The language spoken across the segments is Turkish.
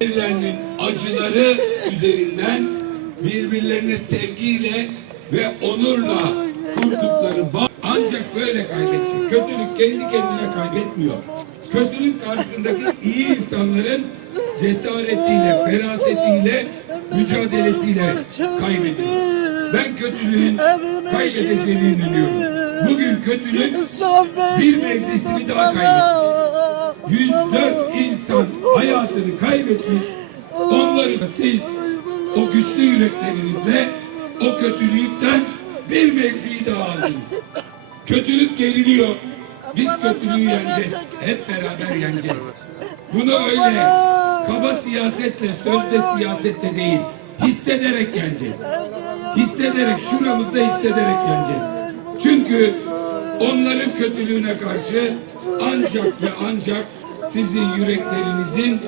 Birbirlerinin acıları üzerinden birbirlerine sevgiyle ve onurla kurdukları bağ ancak böyle kaybedecek. Kötülük kendi kendine kaybetmiyor. Kötülük karşısındaki iyi insanların cesaretiyle, ferasetiyle, mücadelesiyle kaybediyor. Ben kötülüğün kaybedeceğine inanıyorum. Bugün kötülük bir mevzisini daha kaybetti. 104 insan hayatını kaybetmiş. Onları siz o güçlü yüreklerinizle o kötülükten bir mevziyi daha aldınız. Kötülük geriliyor. Biz kötülüğü yeneceğiz. Hep beraber yeneceğiz. Bunu öyle kaba siyasetle, sözde siyasetle değil, hissederek yeneceğiz. Hissederek, şuramızda hissederek yeneceğiz. Çünkü onların kötülüğüne karşı ancak ve ancak sizin yüreklerinizin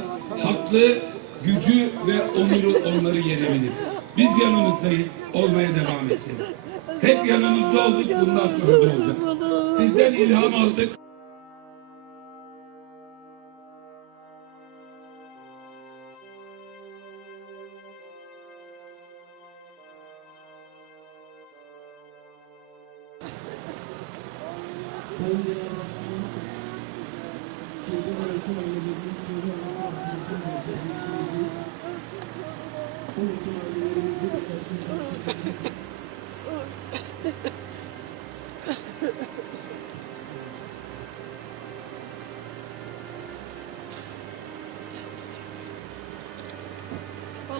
haklı gücü ve onuru onları yenebilir. Biz yanınızdayız, olmaya devam edeceğiz. Hep yanınızda olduk, bundan sonra da olacağız. Sizden ilham aldık.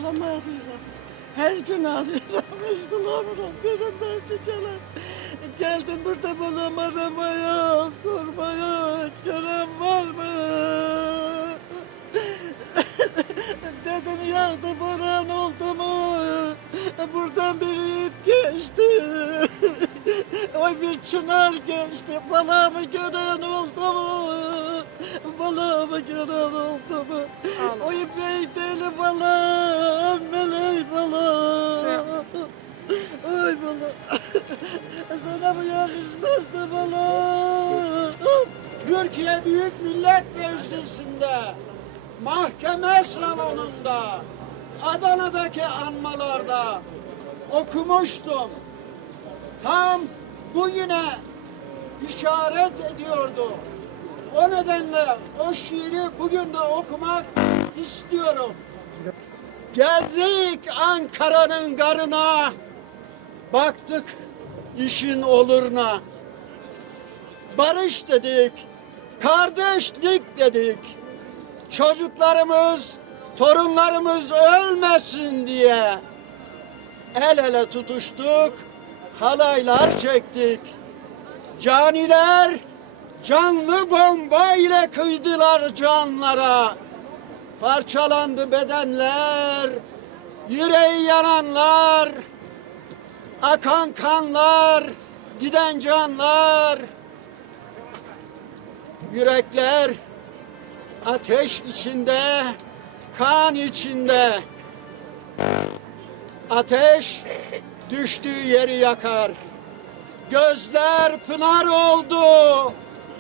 Balamı arıyorum. Her gün arıyorum. Hiç bulamıyorum. Dedim belki gelir. Geldim burada balamı aramaya, sormaya. Gören var mı? Dedim yağdı boran oldu mu? Buradan bir yiğit geçti. Oy bir çınar geçti. Balamı gören oldu mu? Balamı gören oldu mu? Oy bey deli balam, melek balam. Oy balam. Sana bu yakışmazdı balam. Türkiye Büyük Millet Meclisi'nde, mahkeme salonunda, Adana'daki anmalarda okumuştum. Tam bugüne işaret ediyordu. O nedenle o şiiri bugün de okumak istiyorum. Geldik Ankara'nın garına, baktık işin oluruna. Barış dedik, kardeşlik dedik. Çocuklarımız, torunlarımız ölmesin diye el ele tutuştuk, halaylar çektik. Caniler canlı bomba ile kıydılar canlara. Parçalandı bedenler, yüreği yananlar, akan kanlar, giden canlar. Yürekler ateş içinde, kan içinde. Ateş düştüğü yeri yakar. Gözler pınar oldu,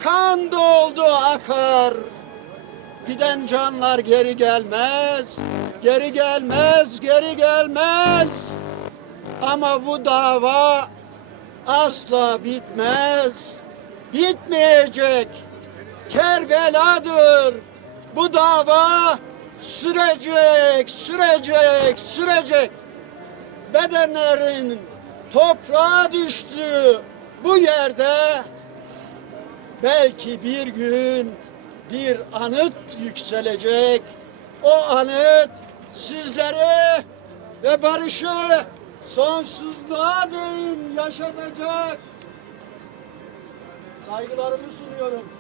kan doldu akar. Giden canlar geri gelmez, geri gelmez, geri gelmez. Ama bu dava asla bitmez, bitmeyecek. Kerbeladır. Bu dava sürecek, sürecek, sürecek. Bedenlerin toprağa düştüğü bu yerde belki bir gün bir anıt yükselecek. O anıt sizleri ve barışı sonsuzluğa değin yaşatacak. Saygılarımı sunuyorum.